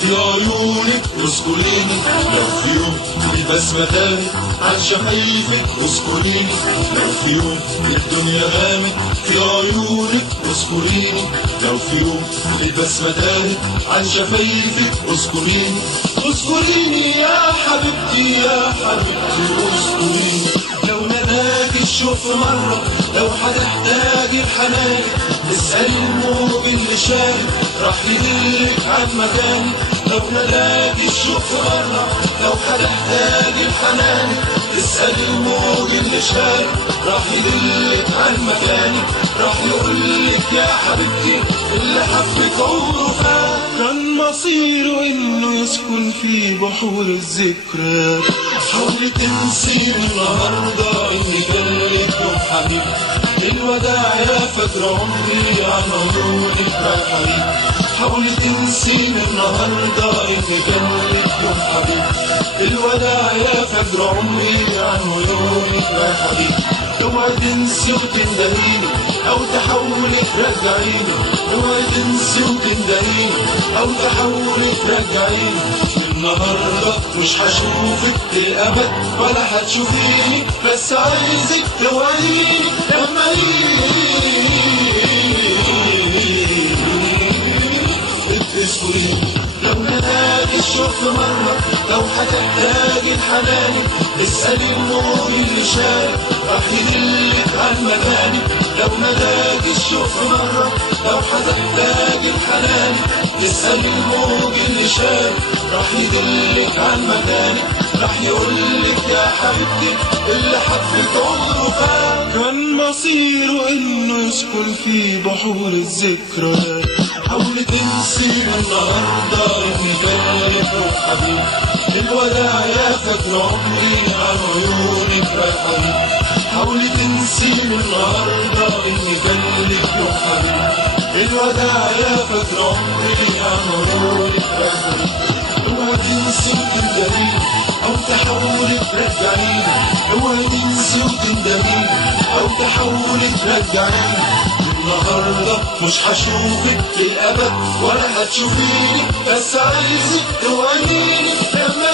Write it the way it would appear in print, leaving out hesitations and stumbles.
في عيونك اسكنيني، لو في يوم البسمة تاهت عن شفايفك اسكنيني، لو في يوم الدنيا غامت في عيونك اسكنيني، لو في يوم البسمة تاهت عن شفايفك اسكنيني، اسكنيني يا حبيبتي يا حبيبتي اسكنيني. لو ناداك الشوق مرة، لو هتحتاج الحنان، اسأل الموج اللي شاهد راح يدلك عن مكاني. لو ناداك الشوق مرة، لو هتحتاج الحنان، اسأل الموج اللي شاهد راح يدلك عن مكاني. راح يقولك يا حبيبتي اللي حبك عمره فات، كان مصيره انه يسكن في بحور الذكريات. حاولي تنسي النهارده اني كان لكم حبيب، الوداع يا فجر عمري عن عيونك يا حبيب. حاولي تنسي النهارده اني كان لكم حبيب، الوداع يا فجر عمري عن عيونك يا حبيب. اوعي تنسي وتندهيني او تحاولي ترجعيني، اوعي تنسي وتندهيني او تحاولي ترجعيني. النهارده مش هشوفك للابد ولا هتشوفيني، بس عايزك توعديني لما اسكنيني. لو ناداك الشوق مرة، لو هتحتاج الحنان، اسألي الموج اللي شارك راح يدلك عن مكاني. لو ناداك الشوق مرة، لو هتحتاج الحنان، اسألي الموج اللي شارك راح يدلك عن مكاني. راح يقولك يا حبيبتي اللي حبك عمره فات، كان مصيره انه يسكن في بحور الذكريات. حاولي تنسي النهارده اني كان لكم حبيب، الوداع يا فجر عمري عن عيونك يا حبيب. حاولي تنسي النهارده اني كان لكم حبيب، الوداع يا فجر عمري عن عيونك يا حبيب. اوعي تنسي وتندميني او تحاولي ترجعيني، اوعي تنسي وتندميني او تحاولي ترجعيني. النهارده مش هشوفك للابد ولا هتشوفيني، بس عايزك توعديني لما